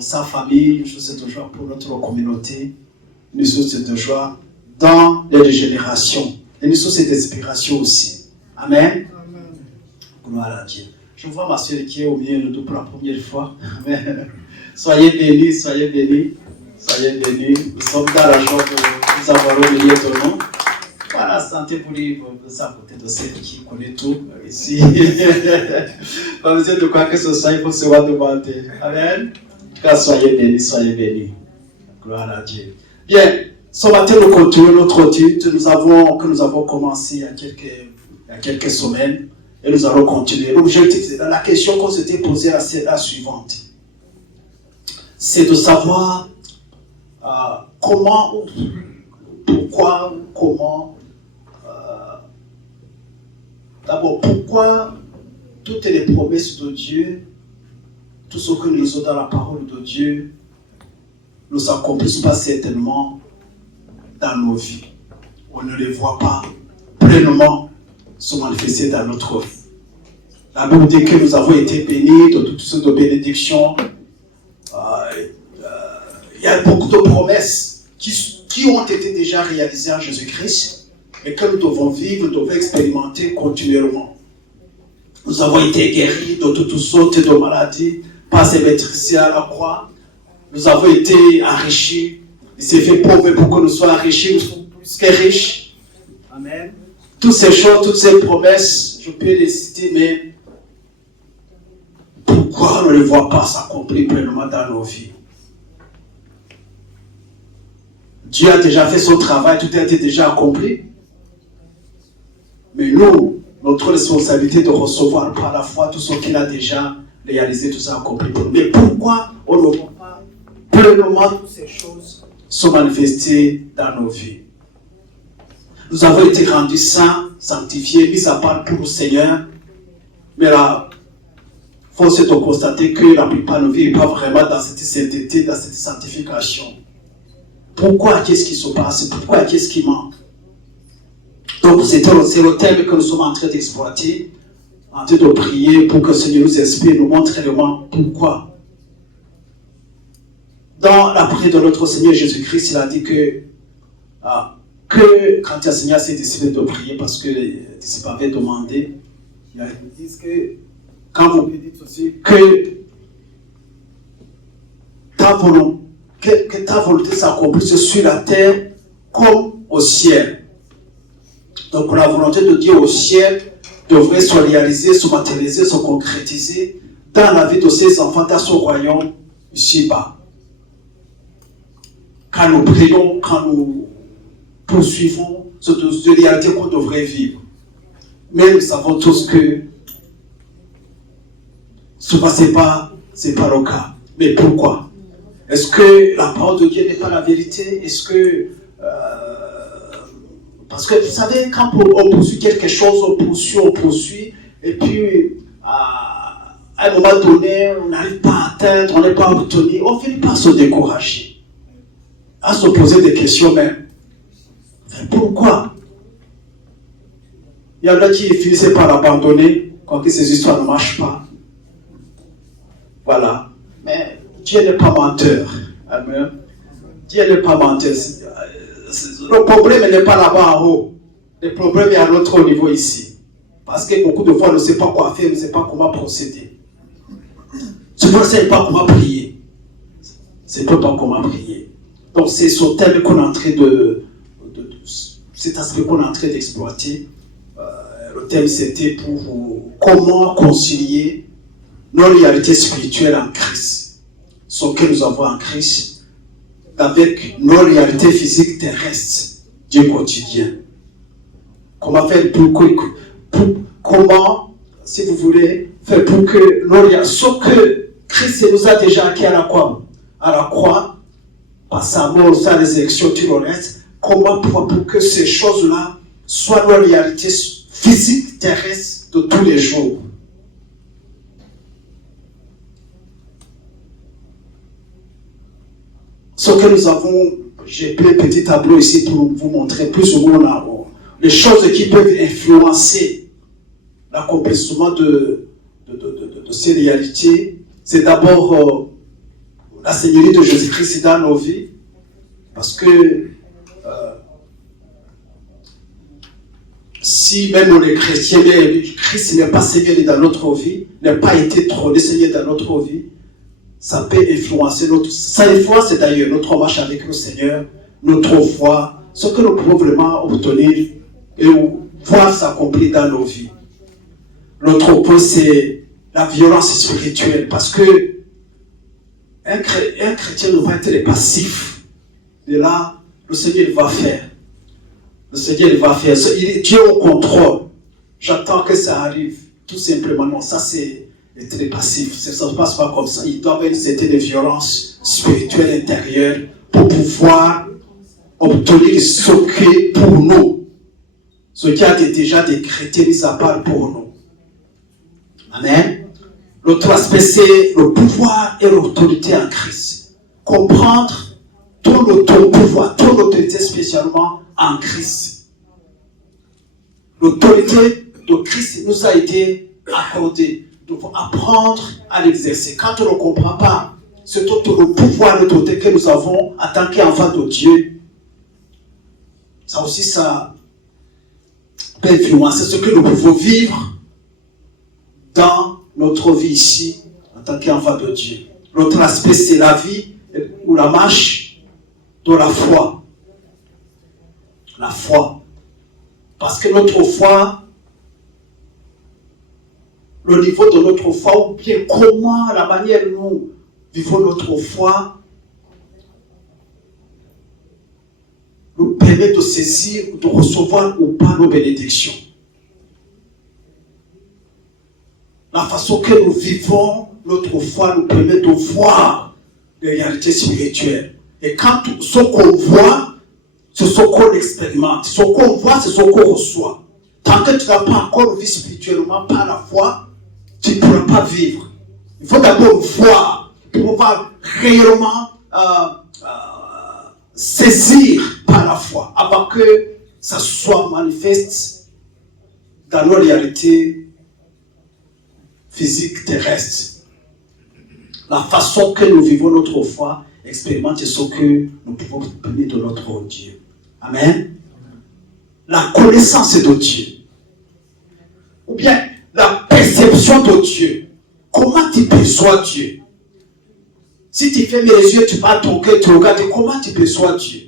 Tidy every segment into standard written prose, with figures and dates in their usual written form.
pour sa famille, une chose de joie pour notre communauté, une source de joie dans les régénérations, et une source d'inspiration aussi. Amen. Gloire à Dieu. Je vois ma soeur qui est au milieu de nous pour la première fois. Amen. Soyez bénis, soyez bénis, soyez bénis. Nous sommes dans la joie de vous avoir au milieu de nous. Voilà, sentez-vous libre de à côté de celle qui connaît tout ici. Pas besoin de quoi que ce soit, il faut se voir demander. Amen. En tout cas, soyez bénis, soyez bénis. Gloire à Dieu. Bien, ce matin, nous continuons notre étude que nous avons commencé il y a quelques semaines. Et nous allons continuer. L'objectif, la question qu'on s'était posée, c'est la suivante. C'est de savoir comment toutes les promesses de Dieu, tout ce que nous lisons dans la parole de Dieu, ne s'accomplissent pas certainement dans nos vies. On ne les voit pas pleinement se manifester dans notre vie. La Bible dit que nous avons été bénis de toutes sortes de bénédictions. Il y a beaucoup de promesses qui ont été déjà réalisées en Jésus-Christ et que nous devons vivre, nous devons expérimenter continuellement. Nous avons été guéris de toutes sortes de maladies par ses maîtrisés à la croix. Nous avons été enrichis. Il s'est fait pauvre pour que nous soyons enrichis, nous sommes plus que riches. Amen. Toutes ces choses, toutes ces promesses, je peux les citer, mais pourquoi on ne les voit pas s'accomplir pleinement dans nos vies? Dieu a déjà fait son travail, tout a été déjà accompli. Mais nous, notre responsabilité de recevoir par la foi tout ce qu'il a déjà réalisé, tout ça accompli. Mais pourquoi on ne voit pas pleinement toutes ces choses se manifester dans nos vies? Nous avons été rendus saints, sanctifiés, mis à part pour le Seigneur. Mais la force est de constater que la plupart ne vivent pas vraiment dans cette sainteté, dans cette sanctification. Pourquoi? Qu'est-ce qui se passe? Pourquoi? Qu'est-ce qui manque? Donc c'est le thème que nous sommes en train d'exploiter, en train de prier pour que le Seigneur nous inspire, nous montre réellement pourquoi. Dans la prière de notre Seigneur Jésus-Christ, il a dit que quand il a enseigné à ses disciples de prier, parce que les disciples avaient demandé, ils disent que quand vous dites aussi que ta volonté s'accomplisse sur la terre comme au ciel. Donc la volonté de Dieu au ciel devrait se réaliser, se matérialiser, se concrétiser dans la vie de ses enfants, dans son royaume ici-bas. Quand nous prions, quand nous poursuivons, c'est une réalité qu'on devrait vivre. Mais nous savons tous que souvent c'est pas le cas. Mais pourquoi? Est-ce que la parole de Dieu n'est pas la vérité? Est-ce que parce que vous savez, quand on poursuit quelque chose, on poursuit, et puis à un moment donné, on n'arrive pas à atteindre, on n'est pas obtenu, on finit par se décourager, à se poser des questions même. Pourquoi? Il y en a qui finissent par abandonner quand ces histoires ne marchent pas. Voilà. Mais Dieu n'est pas menteur. Amen. Dieu n'est pas menteur. Le problème n'est pas là-bas en haut. Le problème est à notre niveau ici. Parce que beaucoup de fois, on ne sait pas quoi faire, on ne sait pas comment procéder. On ne sait pas comment prier. C'est pas comment prier. Donc c'est ce thème qu'on est en train cet aspect qu'on est en train d'exploiter. Le thème c'était pour comment concilier nos réalités spirituelles en Christ, ce que nous avons en Christ, avec nos réalités physiques terrestres du quotidien. Comment faire comment, si vous voulez, faire pour que ce que Christ nous a déjà acquis à la croix, par sa mort, sa résurrection, tout le reste, comment pour que ces choses-là soient nos réalités physiques terrestres de tous les jours. Ce que nous avons, j'ai pris un petit tableau ici pour vous montrer plus ou moins les choses qui peuvent influencer l'accomplissement de ces réalités. C'est d'abord la Seigneurie de Jésus-Christ dans nos vies. Parce que si même on est chrétien, mais Christ n'est pas Seigneur dans notre vie, n'a pas été trôné Seigneur dans notre vie, ça peut influencer ça influence d'ailleurs notre marche avec le Seigneur, notre foi, ce que nous pouvons vraiment obtenir et voir s'accomplir dans nos vies. L'autre point, c'est la violence spirituelle, parce que un chrétien ne va être passif. Et là, le Seigneur va faire. Le Seigneur va faire. Dieu est au contrôle. J'attends que ça arrive. Tout simplement, non, ça c'est très passif. Ça ne se passe pas comme ça. Il doit y avoir une certaine violence spirituelle intérieure pour pouvoir obtenir ce qui est pour nous. Ce qui a déjà décrété mis à part pour nous. Amen. L'autre aspect, c'est le pouvoir et l'autorité en Christ. Comprendre ton pouvoir, ton autorité spécialement en Christ. L'autorité de Christ nous a été accordée. Nous devons apprendre à l'exercer. Quand on ne comprend pas c'est tout le pouvoir, l'autorité que nous avons en tant qu'enfants de Dieu, ça aussi, ça peut influencer ce que nous pouvons vivre dans notre vie ici, en tant qu'enfant de Dieu. L'autre aspect, c'est la vie ou la marche de la foi. La foi. Parce que notre foi, le niveau de notre foi, ou bien comment, la manière dont nous vivons notre foi, nous permet de saisir ou de recevoir ou pas nos bénédictions. La façon que nous vivons notre foi nous permet de voir les réalités spirituelles. Et quand ce qu'on voit, c'est ce qu'on expérimente. Ce qu'on voit, c'est ce qu'on reçoit. Tant que tu n'as pas encore vécu spirituellement par la foi, tu ne pourras pas vivre. Il faut d'abord voir pour pouvoir réellement saisir par la foi avant que ça soit manifeste dans nos réalités physiques terrestres. La façon que nous vivons notre foi expérimente ce que nous pouvons obtenir de notre Dieu. Amen. La connaissance de Dieu. Ou bien la perception de Dieu. Comment tu perçois Dieu? Si tu fermes les yeux, tu parles ton cœur, tu regardes, comment tu perçois Dieu?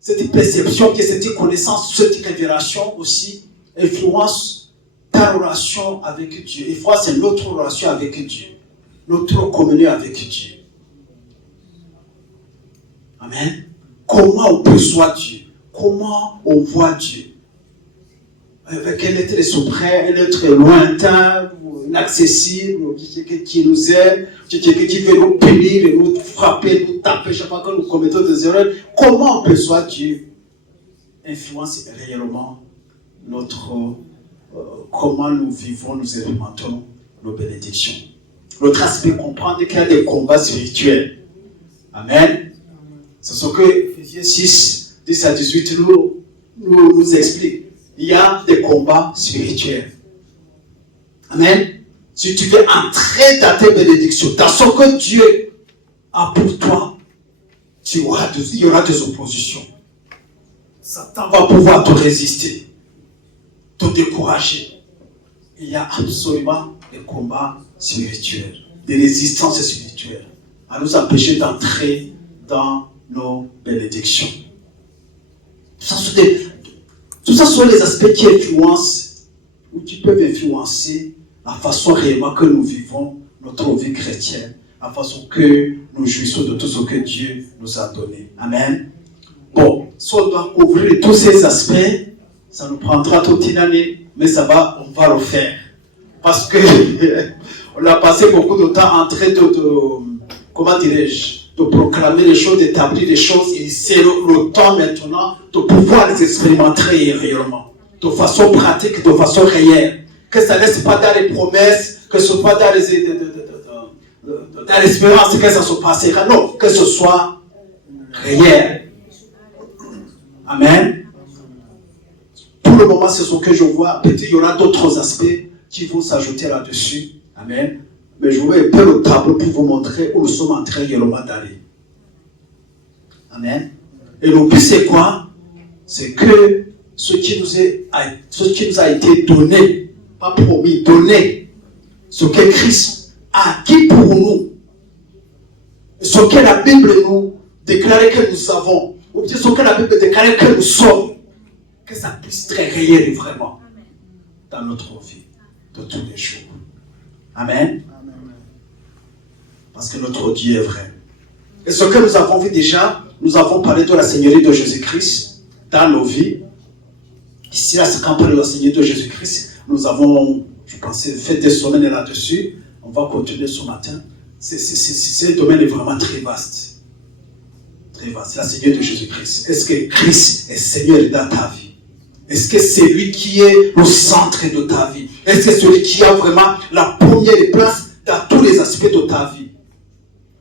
Cette perception, cette connaissance, cette révélation aussi influence ta relation avec Dieu. Et fois, c'est notre relation avec Dieu. Notre communion avec Dieu. Amen. Comment on perçoit Dieu? Comment on voit Dieu? Avec un être suprême, un être lointain, inaccessible, qui nous aime, qui veut nous punir, nous frapper, nous taper chaque fois que nous commettons des erreurs. Comment on perçoit Dieu? Influence réellement comment nous vivons, nous expérimentons nos bénédictions. L'autre aspect, comprendre qu'il y a des combats spirituels. Amen. C'est ce que Ephésiens 6, 10 à 18 nous explique. Il y a des combats spirituels. Amen. Si tu veux entrer dans tes bénédictions, dans ce que Dieu a pour toi, il y aura des oppositions. Satan va pouvoir te résister, te décourager. Il y a absolument des combats spirituels, des résistances spirituelles, à nous empêcher d'entrer dans nos bénédictions. Tout ça sont les aspects qui influencent ou qui peuvent influencer la façon réellement que nous vivons notre vie chrétienne, la façon que nous jouissons de tout ce que Dieu nous a donné. Amen. Bon, si on doit couvrir tous ces aspects, ça nous prendra toute une année, mais on va le faire. Parce que on a passé beaucoup de temps en train comment dirais-je, de proclamer les choses, d'établir les choses, et c'est le temps maintenant de pouvoir les expérimenter réellement, de façon pratique, de façon réelle. Que ça ne reste pas dans les promesses, que ce soit dans l'espérance que ça se passera. Non, que ce soit réel. Amen. Pour le moment, c'est ce que je vois. Peut-être qu'il y aura d'autres aspects qui vont s'ajouter là-dessus. Amen. Mais je vais faire le tableau pour vous montrer où nous sommes en train d'aller. Amen. Et le but c'est quoi? C'est que ce qui nous a été donné, pas promis, donné, ce que Christ a acquis pour nous, ce que la Bible nous déclare que nous avons, ou bien ce que la Bible déclare que nous sommes, que ça puisse être réel vraiment dans notre vie de tous les jours. Amen. Parce que notre Dieu est vrai. Et ce que nous avons vu déjà, nous avons parlé de la Seigneurie de Jésus-Christ dans nos vies. Ici, là, c'est quand on parle de la Seigneurie de Jésus-Christ, nous avons, je pensais, fait des semaines là-dessus. On va continuer ce matin. Ce domaine est vraiment très vaste. Très vaste. La Seigneurie de Jésus-Christ. Est-ce que Christ est Seigneur dans ta vie? Est-ce que c'est lui qui est le centre de ta vie? Est-ce que c'est celui qui a vraiment la première place dans tous les aspects de ta vie?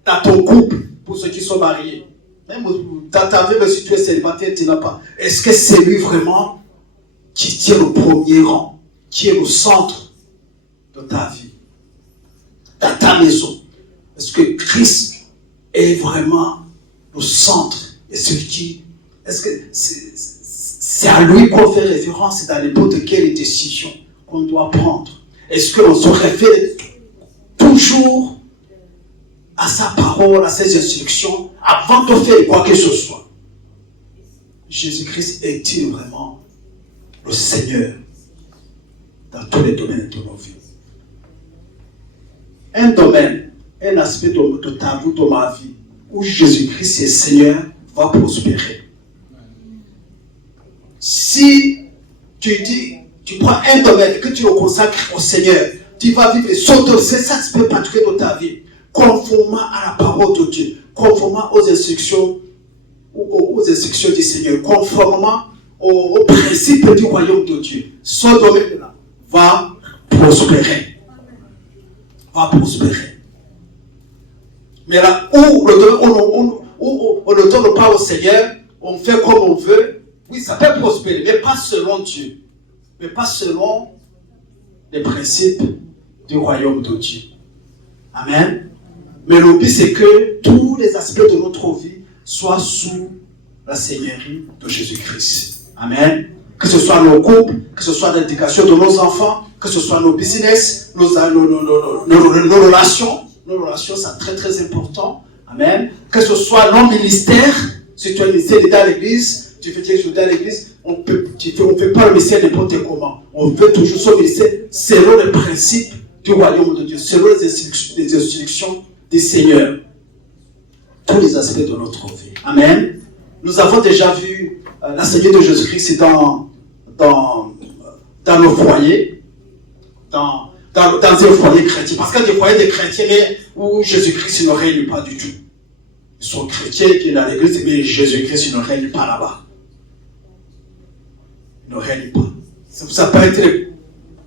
Dans ton couple, pour ceux qui sont mariés. Même dans ta vie, même si tu es célibataire, tu n'as pas. Est-ce que c'est lui vraiment qui tient le premier rang, qui est le centre de ta vie, dans ta maison? Est-ce que Christ est vraiment le centre? Et celui qui... Est-ce que c'est à lui qu'on fait référence dans n'importe quelle décision qu'on doit prendre? Est-ce qu'on se réfère toujours à sa parole, à ses instructions, avant de faire quoi que ce soit? Jésus-Christ est-il vraiment le Seigneur dans tous les domaines de nos vies? Un domaine, un aspect de ta vie, de ma vie, où Jésus-Christ est Seigneur, va prospérer. Si tu prends un domaine et que tu le consacres au Seigneur, tu vas vivre cet aspect particulier de ta vie, conformément à la parole de Dieu, conformément aux instructions du Seigneur, conformément aux principes du royaume de Dieu. Ce domaine-là va prospérer. Va prospérer. Mais là où on ne donne pas au Seigneur, on fait comme on veut, oui, ça peut prospérer, mais pas selon Dieu. Mais pas selon les principes du royaume de Dieu. Amen. Mais le but, c'est que tous les aspects de notre vie soient sous la Seigneurie de Jésus-Christ. Amen. Que ce soit nos couples, que ce soit l'éducation de nos enfants, que ce soit nos business, nos relations. Nos relations, c'est très très important. Amen. Que ce soit nos ministères. Si tu as un ministère dans l'église, tu fais quelque chose dans l'église, on ne fait pas le ministère n'importe comment. On fait toujours ce ministère selon les principes du royaume de Dieu, selon les instructions du Seigneur. Tous les aspects de notre vie. Amen. Nous avons déjà vu la Seigneurie de Jésus-Christ dans nos foyers, dans un foyer chrétien. Parce qu'il y a des foyers de chrétiens mais où Jésus-Christ ne règne pas du tout. Ils sont chrétiens qui sont dans l'église, mais Jésus-Christ ne règne pas là-bas. Il ne règne pas. Ça peut être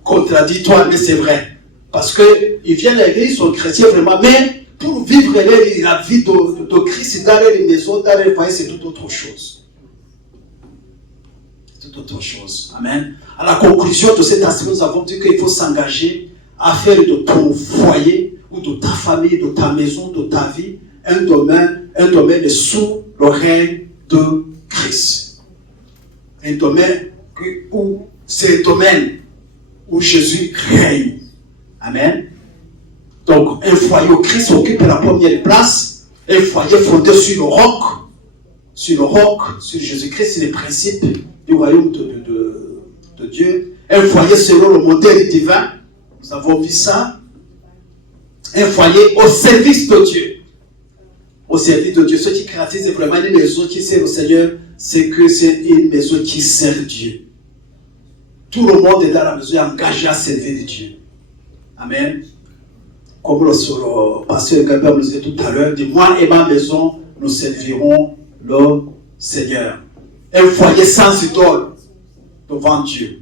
contradictoire, mais c'est vrai. Parce qu'ils viennent à l'église, ils sont chrétiens vraiment, mais pour vivre la vie de Christ dans les maisons, dans les foyers, c'est tout autre chose. C'est tout autre chose. Amen. À la conclusion de cet aspect, nous avons dit qu'il faut s'engager à faire de ton foyer, ou de ta famille, de ta maison, de ta vie, un domaine sous le règne de Christ. Un domaine c'est un domaine où Jésus règne. Amen. Donc, un foyer où Christ occupe la première place, un foyer fondé sur le roc, sur Jésus-Christ, sur les principes du royaume de Dieu. Un foyer selon le modèle divin, nous avons vu ça. Un foyer au service de Dieu. Au service de Dieu. Ce qui caractérise vraiment une maison qui sert au Seigneur, c'est que c'est une maison qui sert Dieu. Tout le monde est dans la maison engagé à servir Dieu. Amen. Comme le pasteur Gabriel nous disait tout à l'heure, dit, moi et ma maison, nous servirons le Seigneur. Un foyer sans idole devant Dieu.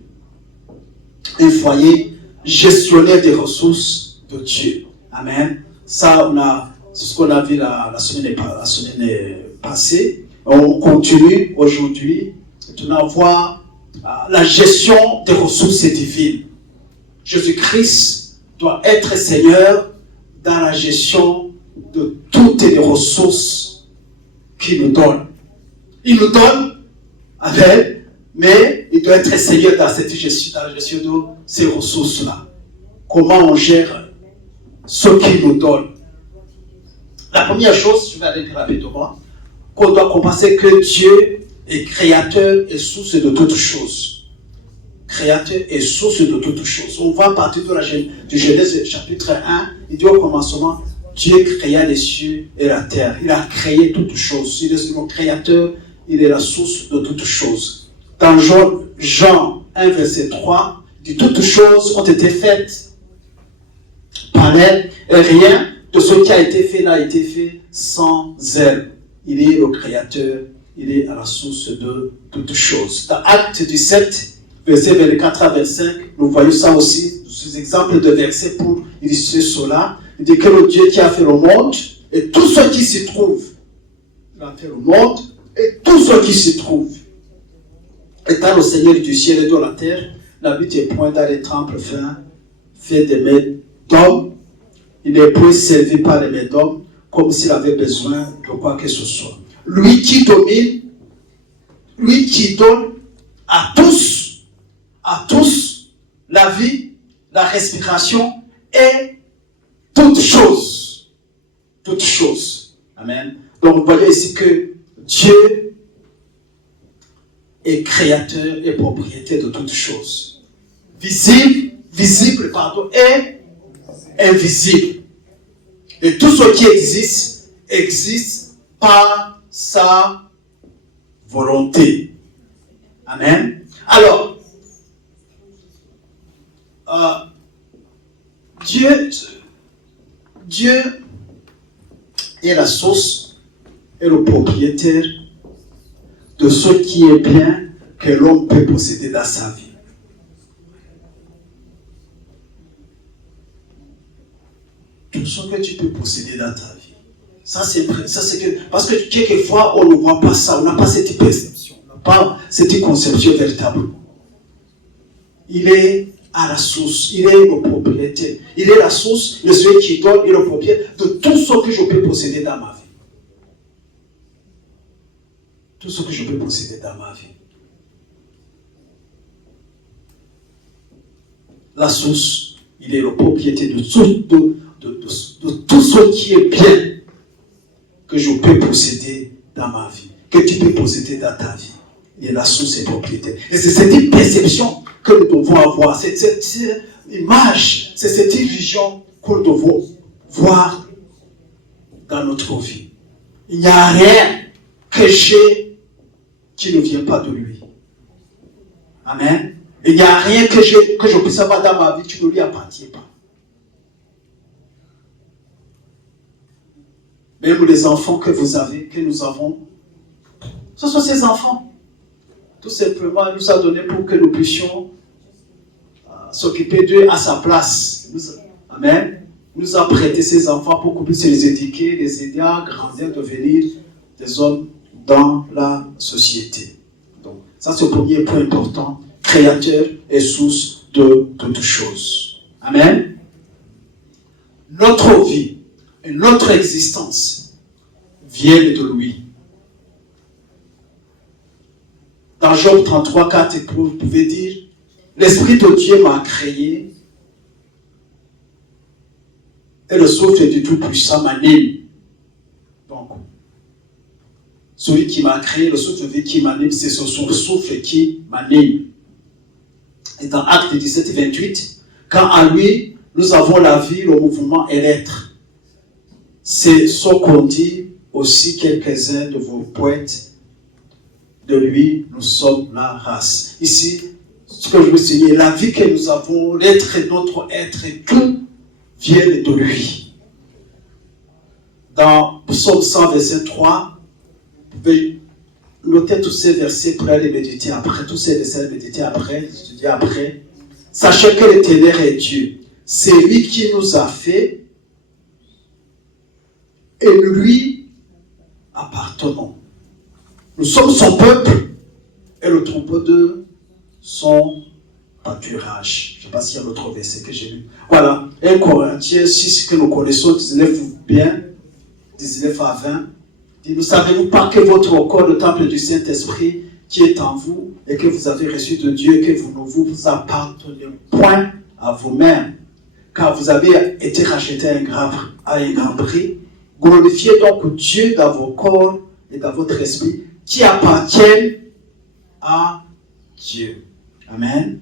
Un foyer gestionnaire des ressources de Dieu. Amen. Ça, c'est ce qu'on a vu la semaine passée. On continue aujourd'hui. Maintenant, voir la gestion des ressources divines. Jésus-Christ doit être Seigneur dans la gestion de toutes les ressources qu'il nous donne. Il nous donne, amen, mais il doit être sérieux dans cette gestion, dans la gestion de ces ressources-là. Comment on gère ce qu'il nous donne. La première chose, je vais aller rapidement, qu'on doit comprendre, c'est que Dieu est créateur et source de toutes choses. Créateur et source de toutes choses. On va partir du Genèse chapitre 1, il dit au commencement, Dieu créa les cieux et la terre. Il a créé toutes choses. Il est le créateur, il est la source de toutes choses. Dans Jean 1, verset 3, il dit toutes choses ont été faites par elle, et rien de ce qui a été fait n'a été fait sans elle. Il est le créateur, il est à la source de toutes choses. Dans Acte 17, verset 24 à 25, nous voyons ça aussi, ces exemples de versets pour illustrer cela. Il dit que le Dieu qui a fait le monde et tout ce qui s'y trouve. Il a fait le monde et tout ce qui s'y trouve. Étant le Seigneur du ciel et de la terre, n'habite point dans les temples faits des mains d'hommes. Il n'est point servi par les mains d'hommes comme s'il avait besoin de quoi que ce soit. Lui qui domine, lui qui donne à tous la vie, la respiration et toutes choses. Toutes choses. Amen. Donc vous voyez ici que Dieu est créateur et propriétaire de toutes choses. Visible et invisible. Et tout ce qui existe par sa volonté. Amen. Alors, Dieu est la source et le propriétaire de ce qui est bien que l'homme peut posséder dans sa vie. Tout ce que tu peux posséder dans ta vie. Ça c'est que, parce que quelquefois on ne voit pas ça, on n'a pas cette perception, on n'a pas cette conception véritablement. Il est à la source, il est le propriétaire. Il est la source, le celui qui donne et le propriétaire de tout ce que je peux posséder dans ma vie. Tout ce que je peux posséder dans ma vie. La source, il est le propriétaire de tout ce qui est bien que je peux posséder dans ma vie, que tu peux posséder dans ta vie. Il est la source et propriétaire. Et c'est cette perception que nous devons avoir, c'est cette image, c'est cette illusion que nous devons voir dans notre vie. Il n'y a rien que j'ai qui ne vient pas de lui. Amen. Il n'y a rien que je puisse avoir dans ma vie qui ne lui appartient pas. Même les enfants que vous avez, que nous avons, ce sont ces enfants. Tout simplement, il nous a donné pour que nous puissions s'occuper d'eux à sa place. Amen. Il nous a prêté ces enfants pour qu'on puisse les éduquer, les aider à grandir, devenir des hommes dans la société. Donc, ça c'est le premier point important. Créateur et source de toutes choses. Amen. Notre vie et notre existence viennent de lui. Dans Job 33, 4, vous pouvez dire, l'Esprit de Dieu m'a créé et le souffle du Tout-Puissant m'anime. Donc, celui qui m'a créé, le souffle de vie qui m'anime, c'est ce souffle qui m'anime. Et dans Acte 17, 28, quand à lui, nous avons la vie, le mouvement et l'être. C'est ce qu'on dit aussi quelques-uns de vos poètes. De lui, nous sommes la race. Ici, ce que je veux signer, la vie que nous avons, l'être et notre être, et tout viennent de lui. Dans Psaume 100, verset 3, vous pouvez noter tous ces versets pour aller méditer après, tous ces versets méditer après, étudier après. Sachez que l'Éternel est Dieu. C'est lui qui nous a fait et nous lui appartenons. Nous sommes son peuple et le troupeau de son pâturage. Je ne sais pas s'il y a l'autre verset que j'ai lu. Voilà. 1 Corinthiens 6 que nous connaissons, 19 bien, 19 à 20. Ne savez-vous pas que votre corps est le temple du Saint-Esprit qui est en vous et que vous avez reçu de Dieu, que vous ne vous appartenez point à vous-même, car vous avez été racheté à un grand prix. Glorifiez donc Dieu dans vos corps et dans votre esprit qui appartiennent à Dieu. Amen.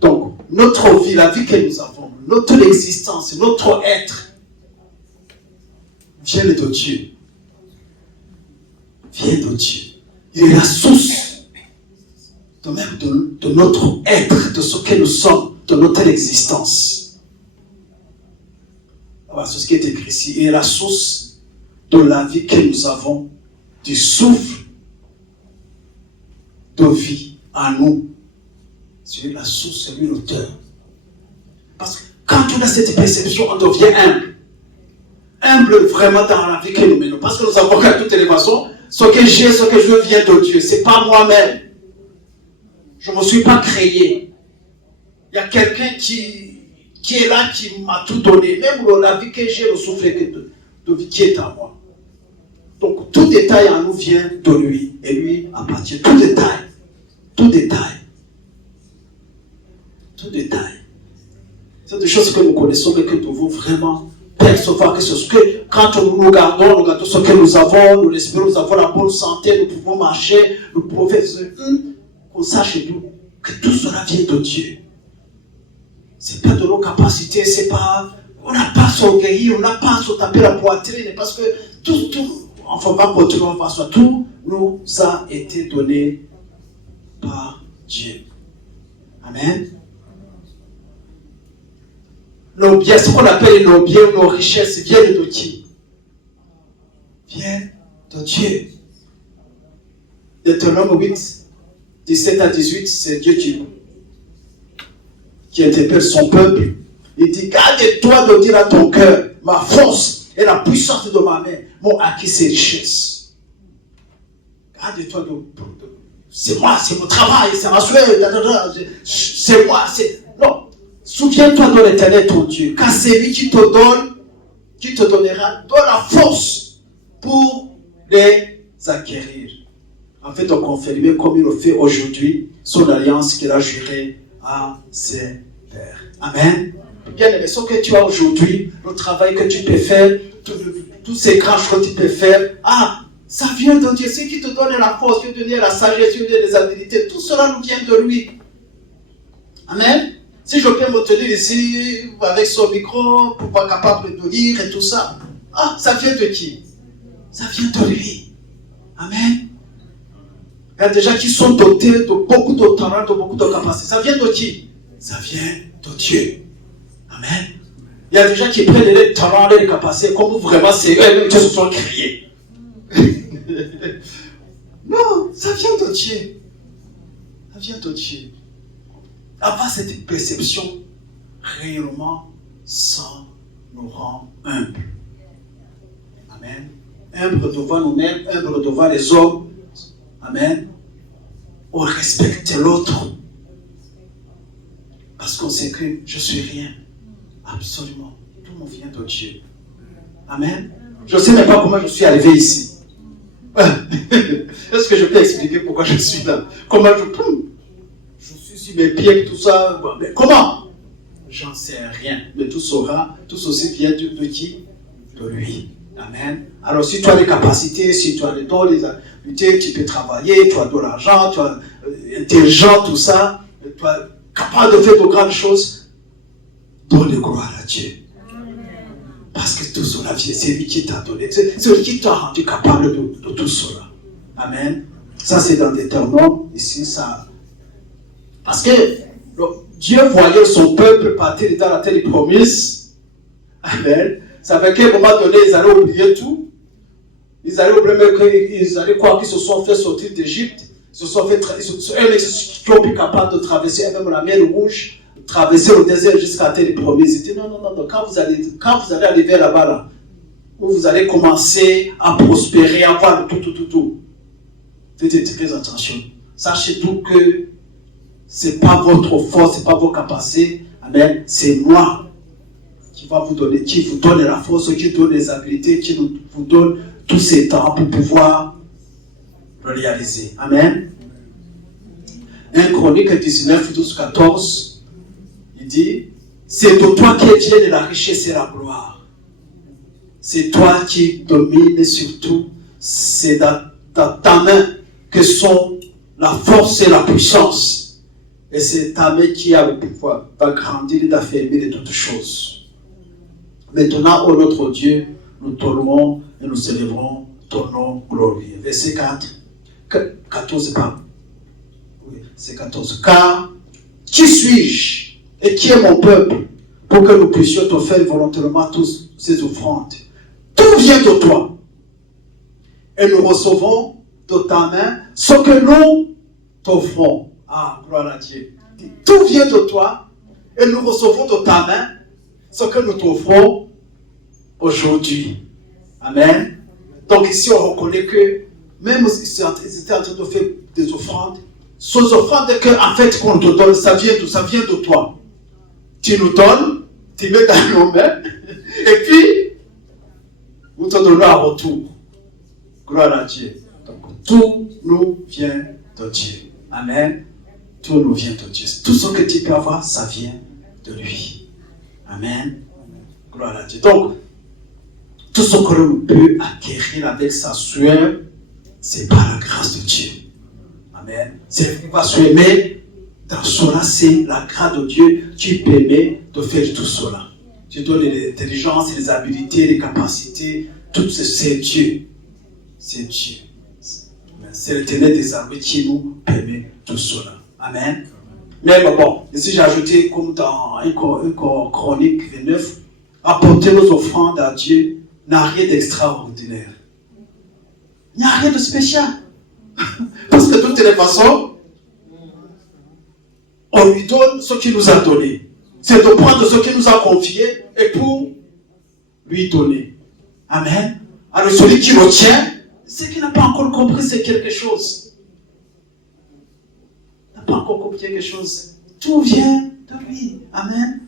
Donc, notre vie, la vie que nous avons, notre existence, notre être, vient de Dieu. Vient de Dieu. Il est la source de notre être, de ce que nous sommes, de notre existence. Voilà, c'est ce qui est écrit ici. Il est la source de la vie que nous avons, du souffle de vie en nous. C'est la source, c'est lui l'auteur. Parce que quand on a cette perception, on devient humble. Humble vraiment dans la vie que nous menons. Parce que nous savons qu'à toutes les façons, ce que j'ai, ce que je veux vient de Dieu. Ce n'est pas moi-même. Je ne me suis pas créé. Il y a quelqu'un qui est là, qui m'a tout donné. Même la vie que j'ai, le souffle de vie qui est en moi. Donc tout détail en nous vient de lui. Et lui appartient. Tout détail. Tout détail. Tout détail. C'est des choses que nous connaissons, mais que nous devons vraiment percevoir que ce que, quand nous regardons ce que nous avons, nous respirons, nous avons la bonne santé, nous pouvons marcher, nous pouvons faire qu'on sache que tout cela vient de Dieu. C'est pas de nos capacités, c'est pas, on n'a pas à s'orgueillir, on n'a pas à se taper la poitrine, parce que tout, enfin, pas continuer, tout nous a été donné par Dieu. Amen. Nos biens, ce qu'on appelle nos biens, nos richesses, viennent de qui? Viennent de Dieu. Deutéronome 8, 17 à 18, c'est Dieu qui interpelle son peuple. Il dit, garde-toi de dire à ton cœur, ma force et la puissance de ma main m'ont acquis ces richesses. Garde-toi c'est moi, c'est mon travail, c'est ma sueur, c'est moi, c'est... Non. Souviens-toi de l'Éternel ton Dieu, car c'est lui qui te donnera de la force pour les acquérir. En fait, de confirmer comme il le fait aujourd'hui son alliance qu'il a jurée à ses pères. Amen. Bien aimé, ce que tu as aujourd'hui, le travail que tu peux faire, tous ces grands choses que tu peux faire, ça vient de Dieu. C'est qui te donne la force, qui te donne la sagesse, qui te donne les habilités. Tout cela nous vient de lui. Amen. Si je peux me tenir ici avec son micro pour pas capable de lire et tout ça, ça vient de qui? Ça vient de lui. Amen. Il y a des gens qui sont dotés de beaucoup de talent, de beaucoup de capacités. Ça vient de qui? Ça vient de Dieu. Amen. Il y a des gens qui prennent les talents, les capacités, comme vraiment c'est eux qui se sont créés. Non, ça vient de Dieu. Ça vient de Dieu. Avoir cette perception réellement, ça nous rend humbles. Amen. Humbles devant nous-mêmes, humbles devant les hommes. Amen. On respecte l'autre. Parce qu'on sait que je ne suis rien. Absolument. Tout me vient de Dieu. Amen. Je ne sais même pas comment je suis arrivé ici. Est-ce que je peux expliquer pourquoi je suis là? Comment je suis sur mes pieds, tout ça. Mais comment? J'en sais rien. Mais tout ceci vient de qui? De lui. Amen. Alors si tu as des capacités, si tu as les dons, les habiletés, tu peux travailler, tu as de l'argent, tu es intelligent, tout ça, tu es capable de faire de grandes choses, donne gloire à Dieu. Parce que tout cela vient, c'est lui qui t'a donné, c'est lui qui t'a rendu capable de tout cela. Amen. Ça c'est dans Deutéronome, ici ça. Parce que Dieu voyait son peuple partir dans la terre promise. Amen. Ça fait qu'à un moment donné, ils allaient oublier tout. Ils allaient oublier qu'ils allaient croire qu'ils se sont fait sortir d'Égypte. Ils sont plus capables de traverser même la mer Rouge, traverser le désert jusqu'à la terre promise. Ils disaient non. Quand vous allez arriver là-bas, là, où vous allez commencer à prospérer, à voir tout. Faites très attention. Sachez tout que Ce n'est pas votre force, ce n'est pas vos capacités. Amen. C'est moi qui va vous donner, qui vous donne la force, qui donne les habiletés, qui vous donne tous ces temps pour pouvoir le réaliser. Amen. 1 Chronique 19, 12, 14, il dit, c'est de toi qu'est vienne la richesse et la gloire. C'est toi qui domines sur tout. C'est dans ta main que sont la force et la puissance. Et c'est ta main qui a le pouvoir d'agrandir et d'affermir de toutes choses. Maintenant, ô notre Dieu, nous t'honorons et nous célébrons ton nom glorieux. Verset 14, pardon. Oui, c'est 14. Car qui suis-je et qui est mon peuple pour que nous puissions te faire volontairement tous ces offrandes? Tout vient de toi. Et nous recevons de ta main ce que nous t'offrons. Ah, gloire à Dieu. Tout vient de toi et nous recevons de ta main ce que nous t'offrons aujourd'hui. Amen. Donc ici on reconnaît que même si ils étaient en train de faire des offrandes, ces offrandes que en fait qu'on te donne, ça vient de toi. Tu nous donnes, tu mets dans nos mains et puis nous te donnons un retour. Gloire à Dieu. Donc, tout nous vient de Dieu. Amen. Tout nous vient de Dieu. Tout ce que tu peux avoir, ça vient de lui. Amen. Gloire à Dieu. Donc, tout ce que l'on peut acquérir avec sa sueur, c'est par la grâce de Dieu. Amen. C'est qu'il va se aimer dans cela, c'est la grâce de Dieu qui permet de faire tout cela. Tu donnes l'intelligence, les habiletés, les capacités, tout c'est Dieu. C'est Dieu. C'est l'Éternel des armées qui nous permet tout cela. Amen. Mais bon, ici j'ai ajouté comme dans 1 Chronique 29, apporter nos offrandes à Dieu n'a rien d'extraordinaire. Il n'y a rien de spécial. Parce que de toutes les façons, on lui donne ce qu'il nous a donné. C'est de prendre ce qu'il nous a confié et pour lui donner. Amen. Alors celui qui le tient, c'est qu'il n'a pas encore compris c'est quelque chose. Il n'a pas encore compris quelque chose. Tout vient de lui. Amen.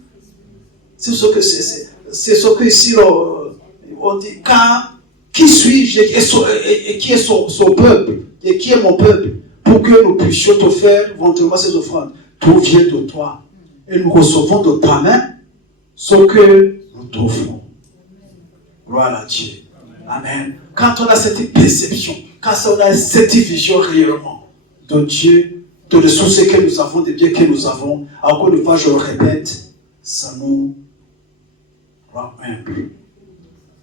C'est ce que ici on dit. Car qui suis-je et qui est son peuple et qui est mon peuple pour que nous puissions te faire éventuellement ces offrandes. Tout vient de toi. Et nous recevons de ta main ce que nous t'offrons. Gloire à Dieu. Amen. Quand on a cette perception, quand on a cette vision réellement de Dieu, de ressources que nous avons, des biens que nous avons, encore une fois, je le répète, ça nous rend humble.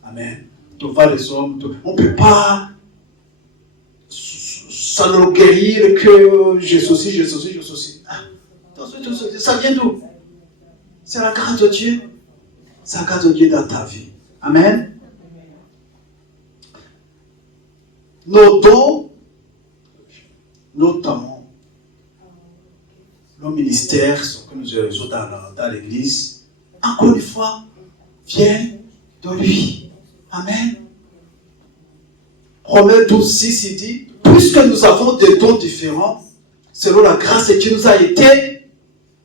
Amen. Devant les hommes, on ne peut pas s'enorgueillir que j'ai ceci. Ça vient d'où? C'est la grâce de Dieu. C'est la grâce de Dieu dans ta vie. Amen. Nos dons, notamment nos ministères, ce que nous réalisons dans l'église, encore une fois, viennent de lui. Amen. Romains 12, 6, il dit, puisque nous avons des dons différents, selon la grâce qui nous a été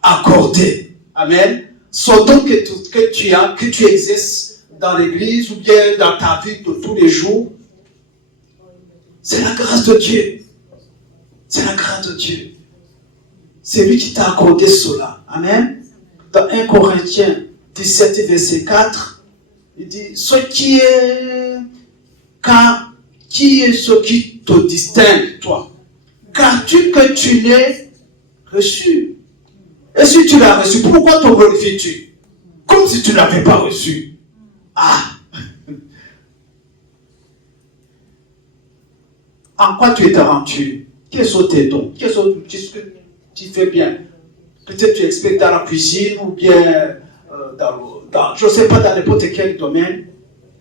accordée. Amen. Ce don que tu as, que tu exerces dans l'église ou bien dans ta vie de tous les jours, c'est la grâce de Dieu. C'est la grâce de Dieu. C'est lui qui t'a accordé cela. Amen. Dans 1 Corinthiens 17, verset 4, il dit, qui est ce qui te distingue, toi? Qu'as-tu que tu n'aies reçu? Et si tu l'as reçu, pourquoi te glorifies-tu? Comme si tu ne l'avais pas reçu. Ah! En quoi tu es talentueux? Quels sont tes dons? Qu'est-ce que tu fais bien? Peut-être tu es expert dans la cuisine ou bien je ne sais pas, dans n'importe quel domaine.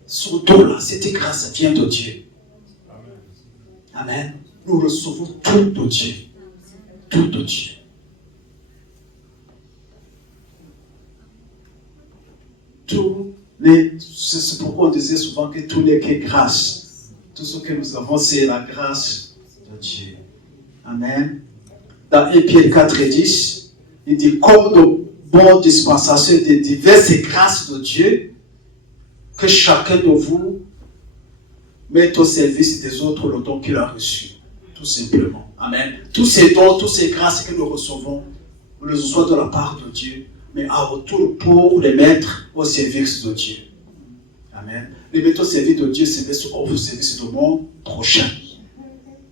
Ce don-là, cette grâce vient de Dieu. Amen. Nous recevons tout de Dieu. Tout de Dieu. C'est pourquoi on disait souvent que tout n'est que grâce. Tout ce que nous avons, c'est la grâce de Dieu. Amen. dans 1 Pierre 4 et 10, il dit, comme de bons dispensateurs des diverses grâces de Dieu, que chacun de vous mette au service des autres le don qu'il a reçu. Tout simplement. Amen. Tous ces dons, toutes ces grâces que nous recevons, nous les recevons de la part de Dieu, mais en retour pour les mettre au service de Dieu. Amen. Les mettre au service de Dieu, c'est au service de mon prochain.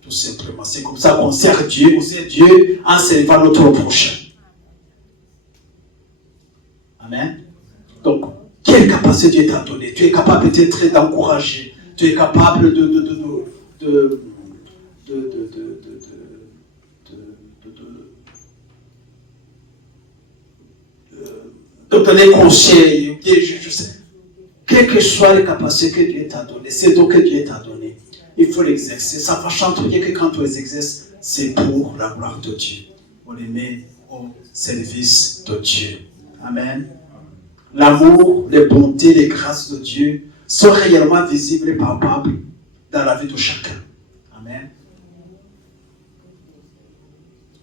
Tout simplement. C'est comme ça qu'on sert Dieu, on sert Dieu en servant notre prochain. Amen. Donc, quelle capacité Dieu t'a donné? Tu es capable peut-être d'encourager. Tu es capable de donner conseil. Je sais. Quelles que soient les capacités que Dieu t'a données, c'est donc que Dieu t'a donné. Il faut l'exercer. Ça va chanter que quand on les exerce, c'est pour la gloire de Dieu. On les met au service de Dieu. Amen. L'amour, les bontés, les grâces de Dieu sont réellement visibles et palpables dans la vie de chacun. Amen.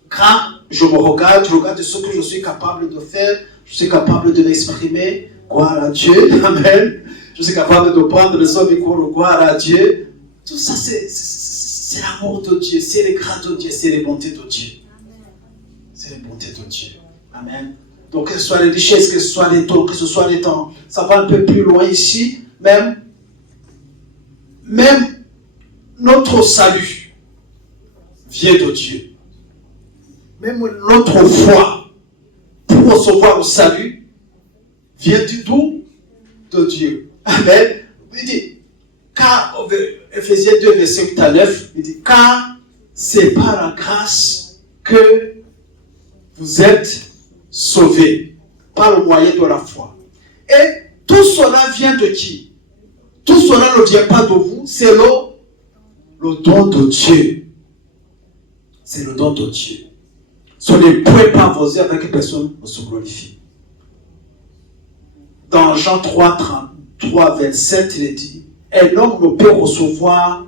Quand je me regarde, je regarde ce que je suis capable de faire, je suis capable de l'exprimer, gloire à Dieu, amen. Je suis capable de prendre le son micro, gloire à Dieu. Tout ça, c'est l'amour de Dieu, c'est les grâces de Dieu, c'est les bontés de Dieu. C'est les bontés de Dieu. Amen. Donc, que ce soit les richesses, que ce soit les dons, que ce soit les temps, ça va un peu plus loin ici. Même notre salut vient de Dieu. Même notre foi pour recevoir le salut vient du tout de Dieu. Amen. Il dit, car, Ephésiens 2, verset 8 à 9, il dit, car c'est par la grâce que vous êtes sauvés, par le moyen de la foi. Et tout cela vient de qui? Tout cela ne vient pas de vous, c'est le don de Dieu. C'est le don de Dieu. Ce n'est point par vos œuvs que personne ne se glorifie. Dans Jean 3, 27, il est dit, un homme ne peut recevoir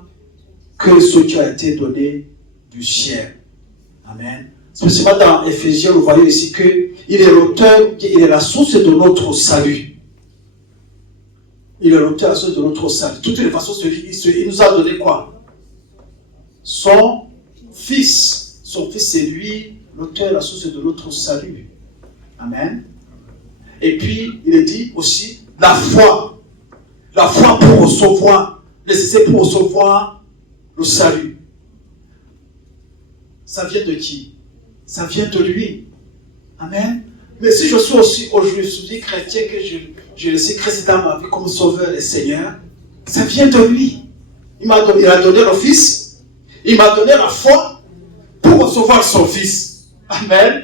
que ce qui a été donné du ciel. Amen. Spécialement dans Ephésiens, vous voyez ici qu'il est l'auteur, il est la source de notre salut. Il est l'auteur, la source de notre salut. De toutes les façons, il nous a donné quoi? Son Fils. Son Fils, c'est lui, l'auteur, la source de notre salut. Amen. Et puis, il est dit aussi, la foi. La foi pour recevoir, nécessaire pour recevoir le salut. Ça vient de qui? Ça vient de lui. Amen. Mais si je suis aussi aujourd'hui chrétien, que je laissé Christ dans ma vie comme sauveur et Seigneur, ça vient de lui. Il a donné le Fils, il m'a donné la foi pour recevoir son Fils. Amen.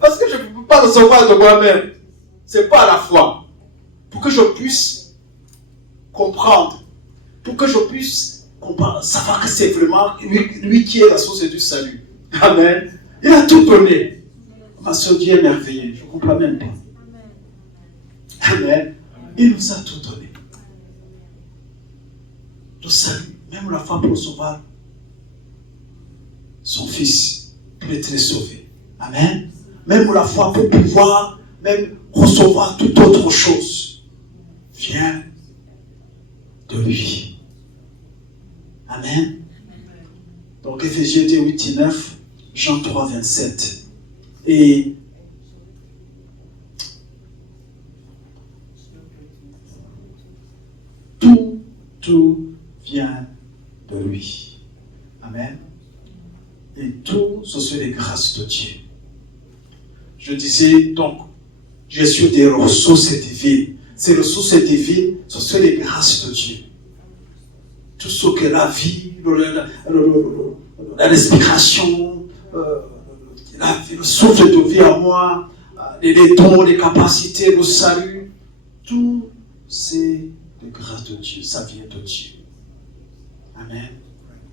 Parce que je ne peux pas recevoir de moi-même. C'est pas la foi. Pour que je puisse comprendre, pour que je puisse comprendre, savoir que c'est vraiment lui qui est la source du salut. Amen. Il a tout donné. Ma soeur, Dieu est merveilleux. Je ne comprends même pas. Amen. Il nous a tout donné. Le salut, même la foi pour recevoir son Fils, pour être sauvé. Amen. Même la foi pour pouvoir même recevoir toute autre chose vient de lui. Amen. Donc Ephésiens 2, 8 et 9, Jean 3, 27. Et tout vient de lui. Amen. Et tout, ce sont les grâces de Dieu. Je disais donc, je suis des ressources divines. Ces ressources divines, ce sont les grâces de Dieu. Tout ce que la vie, la respiration, le souffle de vie en moi, les dons, les capacités, le salut, tout c'est les grâces de Dieu, ça vient de Dieu. Amen.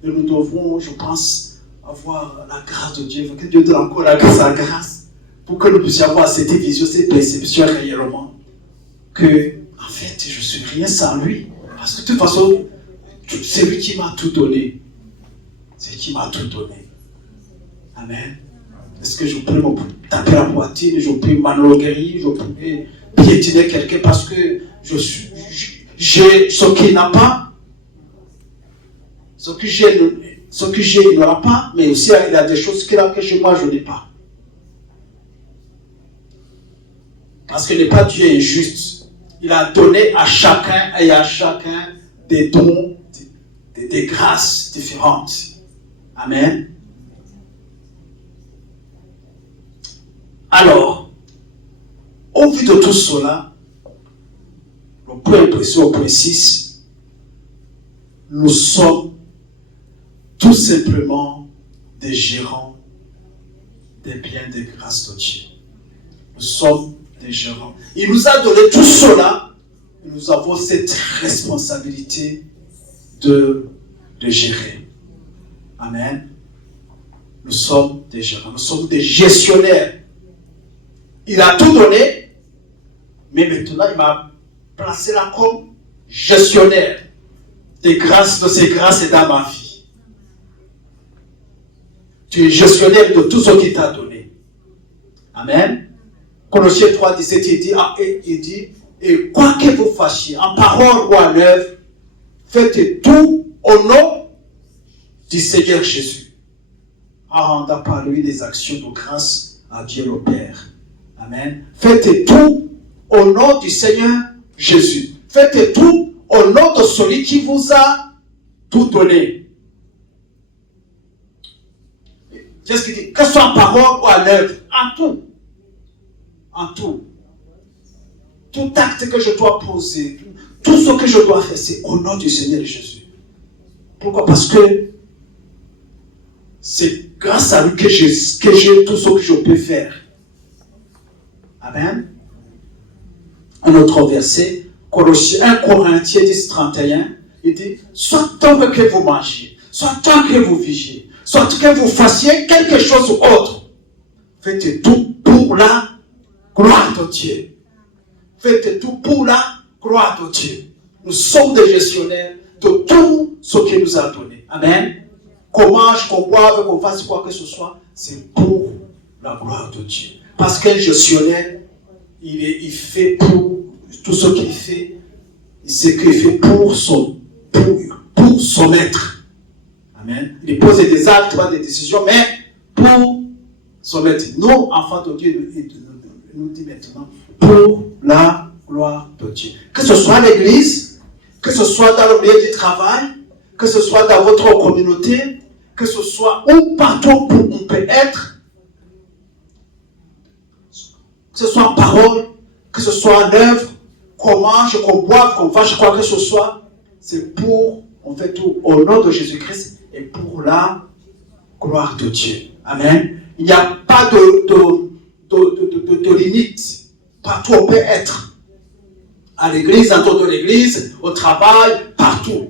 Et nous devons, je pense, avoir la grâce de Dieu, que Dieu donne encore sa grâce, pour que nous puissions avoir cette vision, cette perception réellement, que, en fait, je ne suis rien sans lui. Parce que de toute façon, c'est lui qui m'a tout donné. C'est lui qui m'a tout donné. Amen. Est-ce que je peux me taper la poitrine, je peux m'aloguer, je peux piétiner quelqu'un parce que j'ai ce qu'il n'a pas? Ce que j'ai, il n'aura pas, mais aussi il y a des choses qu'il a que chez moi, je n'ai pas. Parce que n'est pas Dieu injuste. Il a donné à chacun et à chacun des dons, des grâces différentes. Amen. Alors, au vu de tout cela, le point précis au point 6, nous sommes tout simplement des gérants des biens des grâces de Dieu. Nous sommes des gérants. Il nous a donné tout cela. Et nous avons cette responsabilité de gérer. Amen. Nous sommes des gérants. Nous sommes des gestionnaires. Il a tout donné, mais maintenant il m'a placé là comme gestionnaire des grâces, de ces grâces dans ma vie. Tu es gestionnaire de tout ce qu'il t'a donné. Amen. Colossiens 3, 17, il dit, et quoi que vous fassiez, en parole ou en œuvre, faites tout au nom du Seigneur Jésus, en rendant par lui des actions de grâce à Dieu le Père. Amen. Faites tout au nom du Seigneur Jésus. Faites tout au nom de celui qui vous a tout donné. C'est ce qu'il dit. Que ce soit en parole ou en œuvre, en tout. En tout. Tout acte que je dois poser, tout ce que je dois faire, c'est au nom du Seigneur Jésus. Pourquoi? Parce que c'est grâce à lui que j'ai tout ce que je peux faire. Amen. Un autre verset, 1 Corinthiens 10, 31, il dit, soit tant que vous mangez, soit tant que vous vigiez, soit que vous fassiez quelque chose ou autre, faites tout pour la gloire de Dieu. Faites tout pour la gloire de Dieu. Nous sommes des gestionnaires de tout ce qu'il nous a donné. Amen. Qu'on mange, qu'on boive, qu'on fasse quoi que ce soit, c'est pour la gloire de Dieu. Parce qu'un gestionnaire, il fait pour tout ce qu'il fait, c'est qu'il fait pour son maître. Amen. Il pose des actes, pas des décisions, mais pour son maître. Nous, enfants de Dieu, il nous dit maintenant, pour la gloire de Dieu. Que ce soit à l'église, que ce soit dans le milieu du travail, que ce soit dans votre communauté, que ce soit où partout où on peut être, que ce soit en parole, que ce soit en œuvre, qu'on mange, qu'on boive, qu'on fasse quoi que ce soit, c'est pour, on fait tout au nom de Jésus-Christ et pour la gloire de Dieu. Amen. Il n'y a pas de limite. Partout on peut être. À l'église, en dehors de l'église, au travail, partout.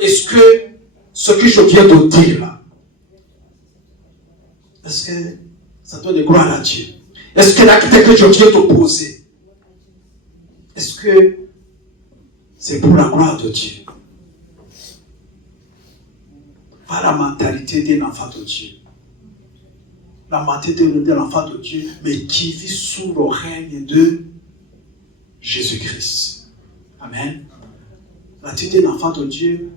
Est-ce que ce que je viens de dire là, est-ce que ça donne gloire à Dieu? Est-ce que l'acte que je viens de poser, est-ce que c'est pour la gloire de Dieu? Pas la mentalité d'un enfant de Dieu. La mentalité d'un enfant de Dieu, mais qui vit sous le règne de Jésus-Christ. Amen. La mentalité d'un enfant de Dieu,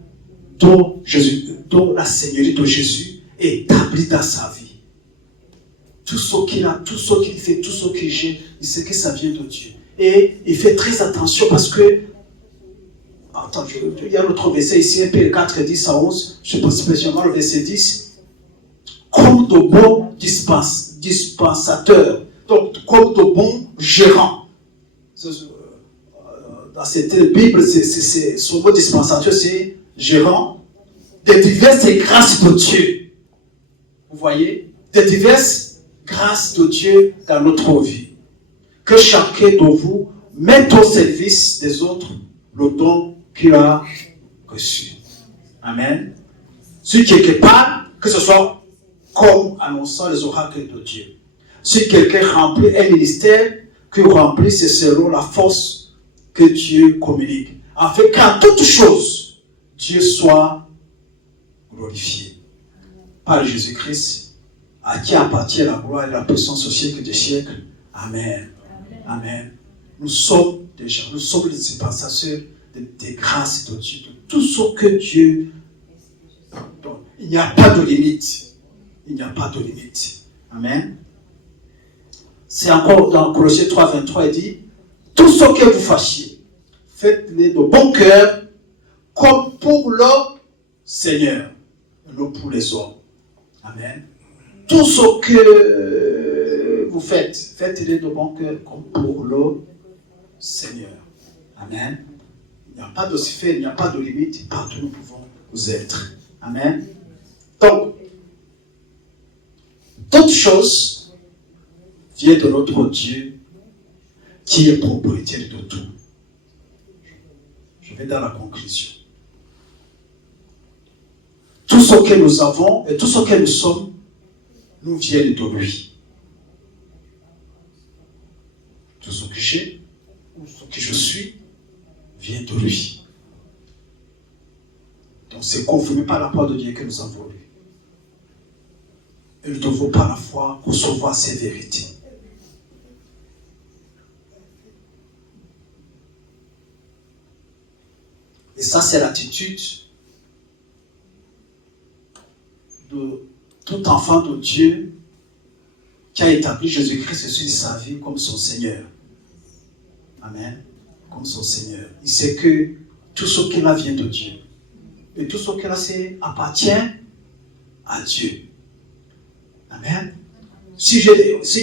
dont la Seigneurie de Jésus est établie dans sa vie. Tout ce qu'il a, tout ce qu'il fait, tout ce qu'il j'ai, il sait que ça vient de Dieu. Et il fait très attention parce que, attends, il y a notre verset ici, 1 Pierre 4, 10 à 11, je pense spécialement le verset 10, comme de bons dispensateurs, donc comme de bons gérants. Dans cette Bible, son mot dispensateur, c'est gérant des diverses grâces de Dieu. Vous voyez? Des diverses grâces de Dieu dans notre vie. Que chacun de vous mette au service des autres le don qu'il a reçu. Amen. Si quelque part, que ce soit comme annonçant les oracles de Dieu. Si quelqu'un remplit un ministère, qu'il remplisse selon la force que Dieu communique. Afin qu'en toutes choses, Dieu soit glorifié. Par Jésus-Christ. à qui appartient la gloire et la puissance au siècle des siècles. Amen. Amen. Nous sommes les dispensateurs des grâces de Dieu, de tout ce que Dieu donne. Il n'y a pas de limite. Il n'y a pas de limite. Amen. C'est encore dans Colossiens 3, 23, il dit, tout ce que vous fassiez, faites-le de bon cœur, comme pour le Seigneur, et non pour les hommes. Amen. Tout ce que vous faites, faites-le de bon cœur, comme pour le Seigneur. Amen. Il n'y a pas de fait, il n'y a pas de limite, partout nous pouvons vous être. Amen. Donc, toute chose vient de notre Dieu qui est propriétaire de tout. Je vais dans la conclusion. Tout ce que nous avons et tout ce que nous sommes nous viennent de lui. Tout ce que j'ai ou ce que je suis vient de lui. Donc c'est confirmé par la parole de Dieu que nous avons lu. Et nous devons par la foi recevoir ces vérités. Et ça, c'est l'attitude de tout enfant de Dieu qui a établi Jésus-Christ sur sa vie comme son Seigneur. Amen. Comme son Seigneur. Il sait que tout ce qu'il a vient de Dieu. Et tout ce qu'il a appartient à Dieu. Amen. Si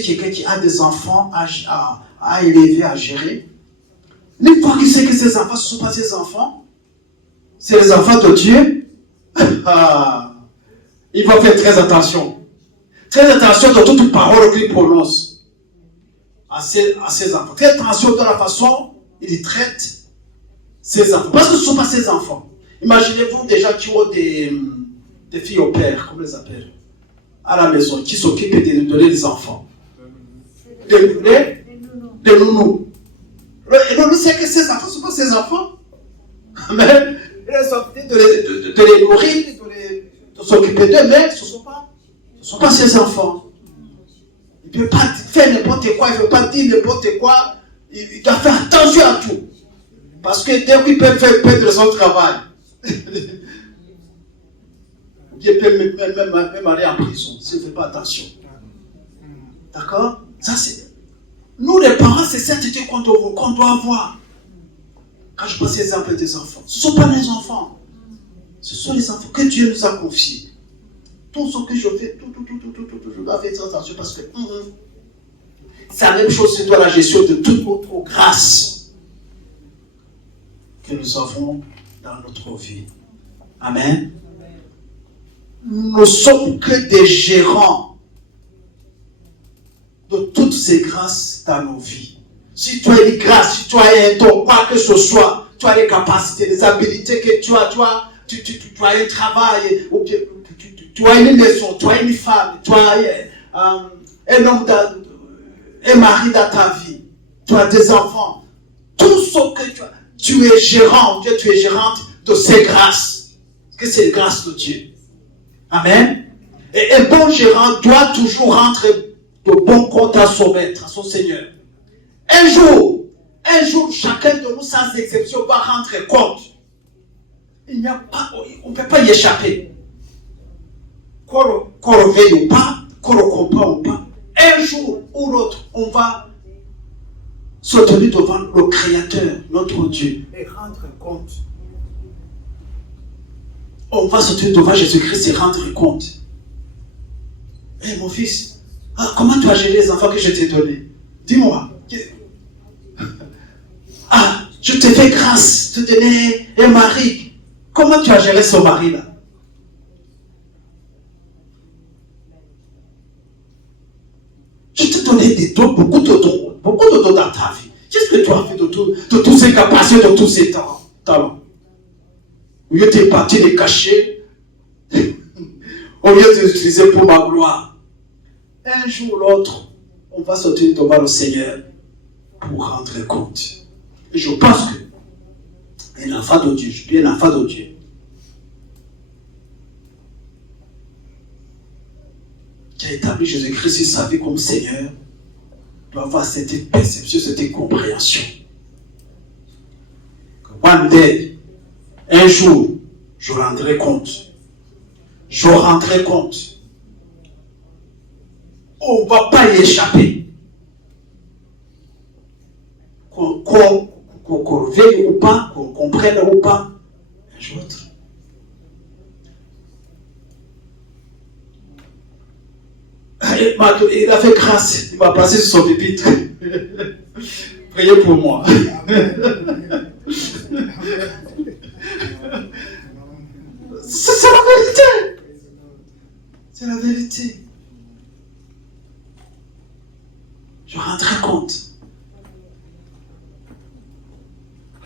quelqu'un qui a des enfants à élever, à gérer, une fois qu'il sait que ses enfants ne sont pas ses enfants, c'est les enfants de Dieu, il va faire très attention. Très attention de toute parole qu'il prononce à ses enfants. Très attention de la façon il traite ses enfants. Parce que ce ne sont pas ses enfants. Imaginez-vous des gens qui ont des filles au père, comme on les appelle, à la maison, qui s'occupent de donner des enfants. Des nounous. Et nous sait que ces enfants ne sont pas ses enfants. Amen. Il a sorti de les nourrir, de s'occuper d'eux, mais ce ne sont pas ses enfants. Il ne peut pas faire n'importe quoi, il ne peut pas dire n'importe quoi. Il doit faire attention à tout. Parce que dès qu'il peut faire perdre son travail, il peut même aller en prison s'il ne fait pas attention. D'accord? Ça, c'est... Nous, les parents, c'est cette idée qu'on doit avoir. Quand je passe l'exemple des enfants, ce ne sont pas les enfants. Ce sont les enfants que Dieu nous a confiés. Tout ce que je fais, tout, je dois faire attention parce que c'est la même chose, c'est la gestion de toute notre grâce que nous avons dans notre vie. Amen. Nous ne sommes que des gérants de toutes ces grâces dans nos vies. Si tu as une grâce, si tu as un don, quoi que ce soit, tu as les capacités, les habilités que tu as un travail, tu as une maison, tu as une femme, tu as un homme, un mari dans ta vie, tu as des enfants. Tout ce que tu es gérant, tu es gérante de ces grâces. Que c'est les grâces de Dieu. Amen. Et un bon gérant doit toujours rendre de bons comptes à son maître, à son Seigneur. Un jour, chacun de nous, sans exception, va rendre compte. On ne peut pas y échapper. Qu'on le veuille ou pas, qu'on le comprenne ou pas, un jour ou l'autre, on va se tenir devant le Créateur, notre Dieu, et rendre compte. On va se tenir devant Jésus-Christ et rendre compte. Hé mon fils, comment tu as géré les enfants que je t'ai donnés? Dis-moi. Je t'ai fait grâce, te donner un mari. Comment tu as géré ce mari-là? Je t'ai donné des dons, beaucoup de dons dans ta vie. Qu'est-ce que tu as fait de tous ces capacités, de tous ces talents? Au lieu de t'es parti les cacher, au lieu de les utiliser pour ma gloire. Un jour ou l'autre, on va sortir devant le Seigneur pour rendre compte. Et je pense que un enfant de Dieu, je suis un enfant de Dieu, qui a a établi Jésus-Christ sur sa vie comme Seigneur, doit avoir cette perception, cette compréhension. One day, un jour, je rendrai compte. Je rendrai compte. On ne va pas y échapper. Qu'on veuille ou pas, qu'on comprenne ou pas, un jour autre. Il a fait grâce, il m'a placé sur son pupitre. Priez pour moi. C'est la vérité. C'est la vérité. Je rendrai compte.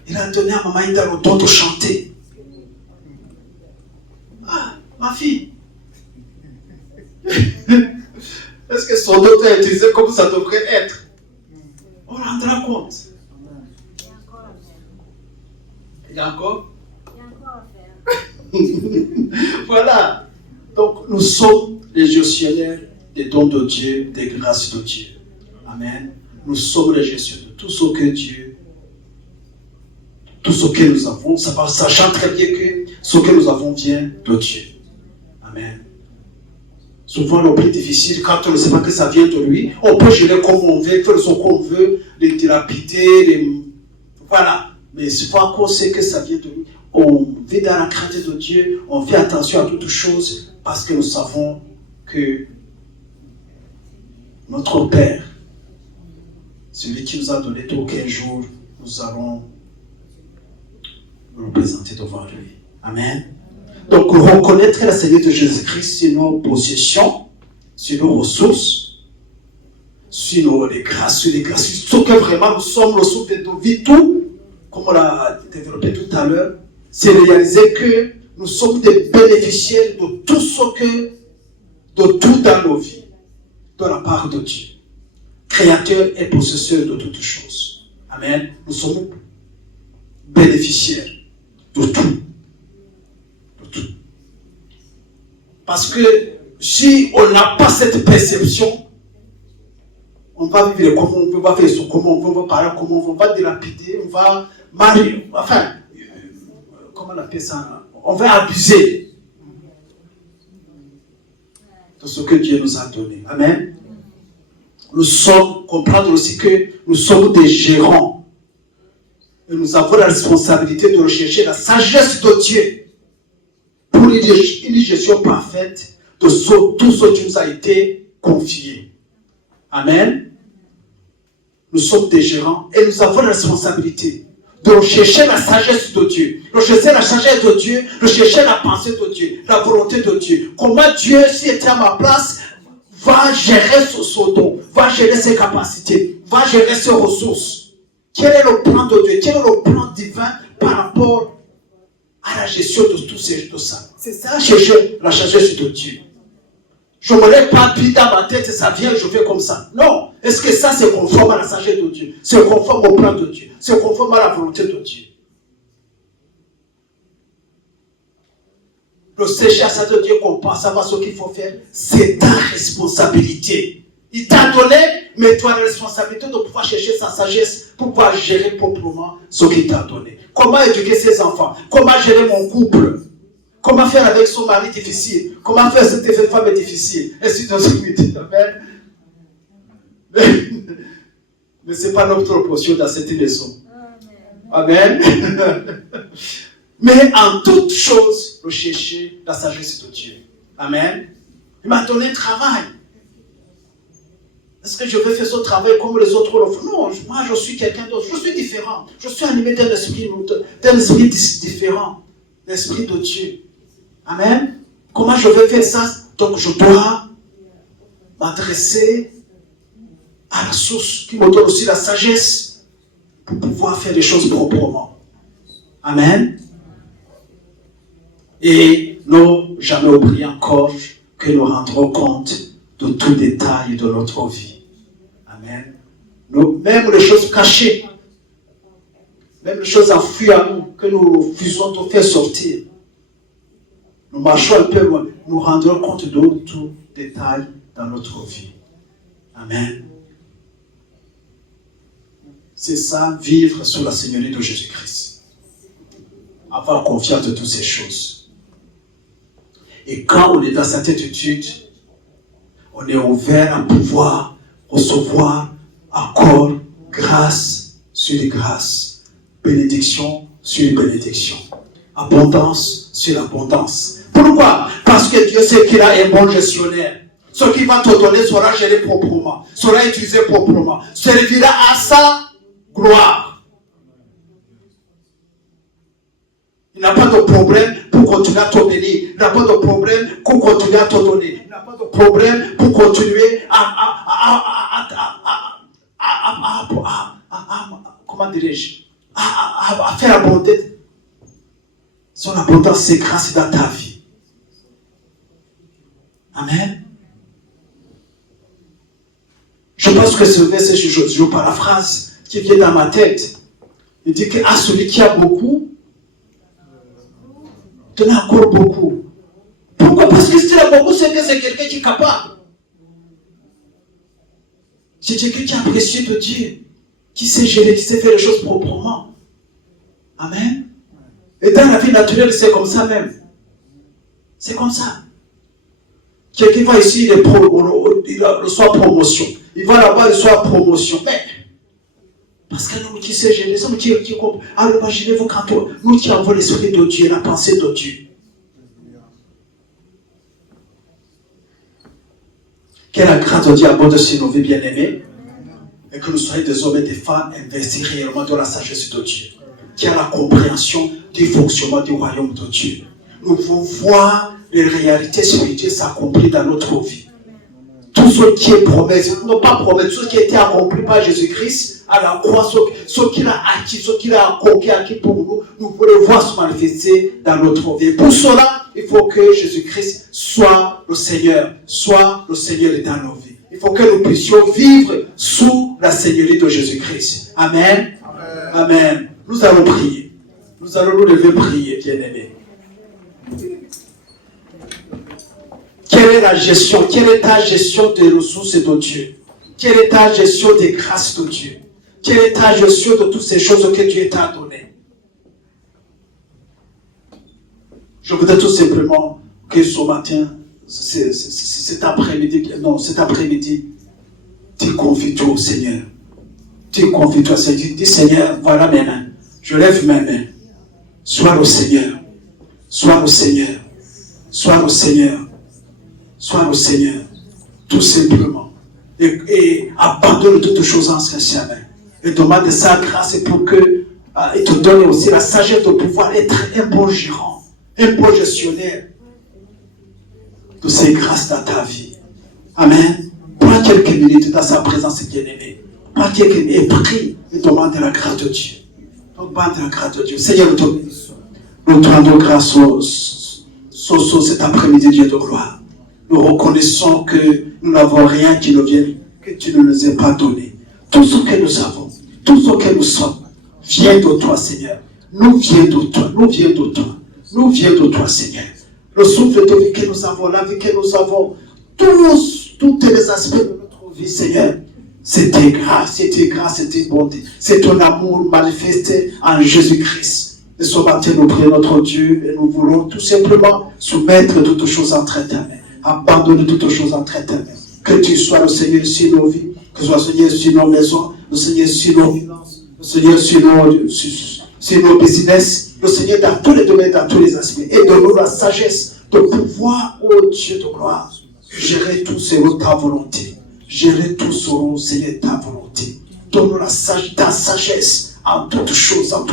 Il a donné à Maman Ida le don de chanter. Ah, ma fille. Est-ce que son don est utilisé comme ça devrait être? On rendra compte. Il y a encore? Il y a encore à faire. Voilà. Donc, nous sommes les gestionnaires des dons de Dieu, des grâces de Dieu. Amen. Nous sommes les gestionnaires de tout ce que Dieu, tout ce que nous avons, sachant très bien que ce que nous avons vient de Dieu. Amen. Souvent, le plus difficile, quand on ne sait pas que ça vient de lui, on peut gérer comme on veut, faire ce qu'on veut, les dilapider, voilà. Mais une fois qu'on sait que ça vient de lui, on vit dans la crainte de Dieu, on fait attention à toutes choses, parce que nous savons que notre Père, celui qui nous a donné tout qu'un jour, nous allons nous présenter devant lui. Amen. Donc, reconnaître la Seigneur de Jésus-Christ sur nos possessions, sur nos ressources, sur les grâces, sur ce que vraiment nous sommes, le souffle de nos vies, tout, comme on l'a développé tout à l'heure, c'est réaliser que nous sommes des bénéficiaires de tout de tout dans nos vies, de la part de Dieu. Créateur et possesseur de toutes choses. Amen. Nous sommes bénéficiaires de tout. Parce que si on n'a pas cette perception, on va vivre comme on veut, on va faire ce comme on veut, on va parler comme on veut, on va dilapider, on va marier, enfin, comment on appelle ça? On va abuser de ce que Dieu nous a donné. Amen. Nous sommes, comprendre aussi que nous sommes des gérants. Et nous avons la responsabilité de rechercher la sagesse de Dieu pour une gestion parfaite de tout ce qui nous a été confié. Amen. Nous sommes des gérants et nous avons la responsabilité de rechercher la sagesse de Dieu. Rechercher la sagesse de Dieu, rechercher la pensée de Dieu, la volonté de Dieu. Comment Dieu, s'il était à ma place, va gérer son don, va gérer ses capacités, va gérer ses ressources. Quel est le plan de Dieu? Quel est le plan divin par rapport à la gestion de tout ça? C'est ça, chercher la sagesse de Dieu. Je ne me lève pas, puis dans ma tête, ça vient, je fais comme ça. Non. Est-ce que ça, c'est conforme à la sagesse de Dieu? C'est conforme au plan de Dieu? C'est conforme à la volonté de Dieu? Le sécher à ça de Dieu qu'on pense savoir ce qu'il faut faire, c'est ta responsabilité. Il t'a donné, mais tu as la responsabilité de pouvoir chercher sa sagesse pour pouvoir gérer proprement ce qu'il t'a donné. Comment éduquer ses enfants? Comment gérer mon couple? Comment faire avec son mari difficile? Comment faire cette femme difficile? Et ainsi de suite. Amen. Mais ce n'est pas notre portion dans cette maison. Amen. Mais en toute chose, rechercher la sagesse de Dieu. Amen. Il m'a donné un travail. Est-ce que je vais faire ce travail comme les autres le font? Non, moi je suis quelqu'un d'autre. Je suis différent. Je suis animé d'un esprit différent. L'esprit de Dieu. Amen. Comment je vais faire ça? Donc je dois m'adresser à la source qui me donne aussi la sagesse pour pouvoir faire les choses proprement. Amen. Et nous, jamais oublier encore que nous rendrons compte de tout détail de notre vie. Amen. Nous, même les choses cachées, même les choses enfouies à nous, que nous refusons de faire sortir. Nous marchons un peu loin, nous rendrons compte de tout détail dans notre vie. Amen. C'est ça, vivre sous la Seigneurie de Jésus-Christ. Avoir confiance de toutes ces choses. Et quand on est dans cette attitude, on est ouvert à pouvoir recevoir encore grâce sur les grâces, bénédiction sur les bénédictions, abondance sur l'abondance. Pourquoi? Parce que Dieu sait qu'il a un bon gestionnaire. Ce qu'il va te donner sera géré proprement, sera utilisé proprement, servira à sa gloire. Il n'a pas de problème pour continuer à te bénir. Il n'a pas de problème pour continuer à te donner. Il n'a pas de problème pour continuer comment dirais-je, à faire abonder son abondance, ses grâces dans ta vie. Amen. Je pense que ce verset, je paraphrase, qui vient dans ma tête. Il dit que à celui qui a beaucoup, donne encore beaucoup. Pourquoi? Parce que si tu as beaucoup, c'est que c'est quelqu'un qui est capable. C'est quelqu'un qui est apprécié de Dieu, qui sait gérer, qui sait faire les choses proprement. Amen. Et dans la vie naturelle, c'est comme ça même. C'est comme ça. Quelqu'un va ici, il reçoit promotion. Il va là-bas, il reçoit promotion. Mais, parce que nous qui sait gérer, nous qui comprend. Alors imaginez-vous quand nous qui avons l'esprit de Dieu, la pensée de Dieu. Que la grâce de Dieu abonde sur nos vies bien-aimées. Et que nous soyons des hommes et des femmes investis réellement dans la sagesse de Dieu. Qui a la compréhension du fonctionnement du royaume de Dieu. Nous pouvons voir les réalités spirituelles s'accomplir dans notre vie. Tout ce qui est promesse, non pas promesse, tout ce qui a été accompli par Jésus-Christ à la croix, ce qu'il a acquis, ce qu'il a acquis pour nous, nous voulons voir se manifester dans notre vie. Pour cela, il faut que Jésus-Christ soit le Seigneur dans nos vies. Il faut que nous puissions vivre sous la Seigneurie de Jésus-Christ. Amen. Amen. Amen. Nous allons prier. Nous allons nous lever prier, bien-aimés. Quelle est la gestion? Quelle est ta gestion des ressources de Dieu? Quelle est ta gestion des grâces de Dieu? Quelle est ta gestion de toutes ces choses que Dieu t'a données? Je voudrais tout simplement que ce matin, cet après-midi, tu confies tout au Seigneur. Tu confies tout au Seigneur. Dis Seigneur, voilà mes mains. Je lève mes mains. Sois le Seigneur. Sois le Seigneur. Sois le Seigneur. Sois le Seigneur. Tout simplement. Et abandonne toutes choses en ses mains. Et demande sa grâce pour que il te donne aussi la sagesse de pouvoir être un bon gérant, un bon gestionnaire de ces grâces dans ta vie. Amen. Prends quelques minutes dans sa présence bien-aimée. Prends quelques minutes et prie et demande la grâce de Dieu. Demande la grâce de Dieu. Seigneur, nous te bénissons. Nous te rendons grâce cet après-midi, Dieu de gloire. Nous reconnaissons que nous n'avons rien qui nous vienne, que tu ne nous aies pas donné. Tout ce que nous avons, tout ce que nous sommes, vient de toi, Seigneur. Nous vient de toi, nous vient de toi. Nous vient de toi, Seigneur. Le souffle de vie que nous avons, la vie que nous avons, tous les aspects de notre vie, Seigneur, c'est tes grâces, c'est tes bontés, c'est ton amour manifesté en Jésus-Christ. Et ce matin, nous prions notre Dieu et nous voulons tout simplement soumettre toutes choses entre tes mains. Abandonne toutes choses entre tes mains. Que tu sois le Seigneur sur nos vies, que tu sois le Seigneur sur nos maisons, le Seigneur sur nos finances, le Seigneur sur nos business, le Seigneur dans tous les domaines, dans tous les aspects. Et donne-nous la sagesse de pouvoir, ô Dieu de gloire, gérer tout selon ta volonté. Gérer tout selon, Seigneur, ta volonté. Donne-nous ta sagesse en toutes choses, ô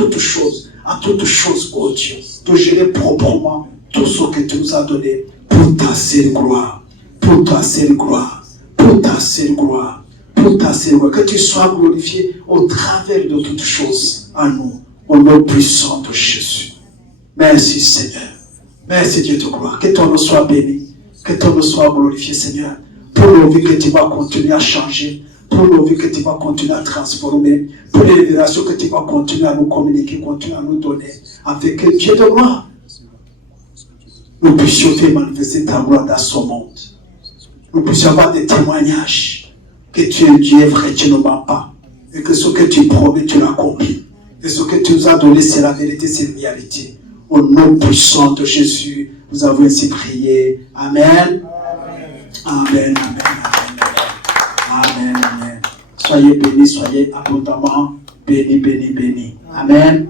Dieu, de gérer proprement tout ce que tu nous as donné pour ta seule gloire, pour ta seule gloire, pour ta seule gloire, pour ta seule gloire. Que tu sois glorifié au travers de toutes choses en nous, au nom puissant de Jésus. Merci Seigneur. Merci Dieu de gloire. Que ton nom soit béni, que ton nom soit glorifié Seigneur. Pour nos vies que tu vas continuer à changer, pour nos vies que tu vas continuer à transformer, pour les révélations que tu vas continuer à nous communiquer, continuer à nous donner, afin que Dieu de gloire, nous puissions faire manifester ta gloire dans ce monde. nous puissions avoir des témoignages que tu es Dieu vrai, tu ne mens pas. Et que ce que tu promets, tu l'accomplis. Et ce que tu nous as donné, c'est la vérité, c'est la réalité. Au nom puissant de Jésus, nous avons ainsi prié. Amen. Amen, amen, amen. Amen, amen. Soyez bénis, soyez abondamment bénis, bénis, bénis. Amen.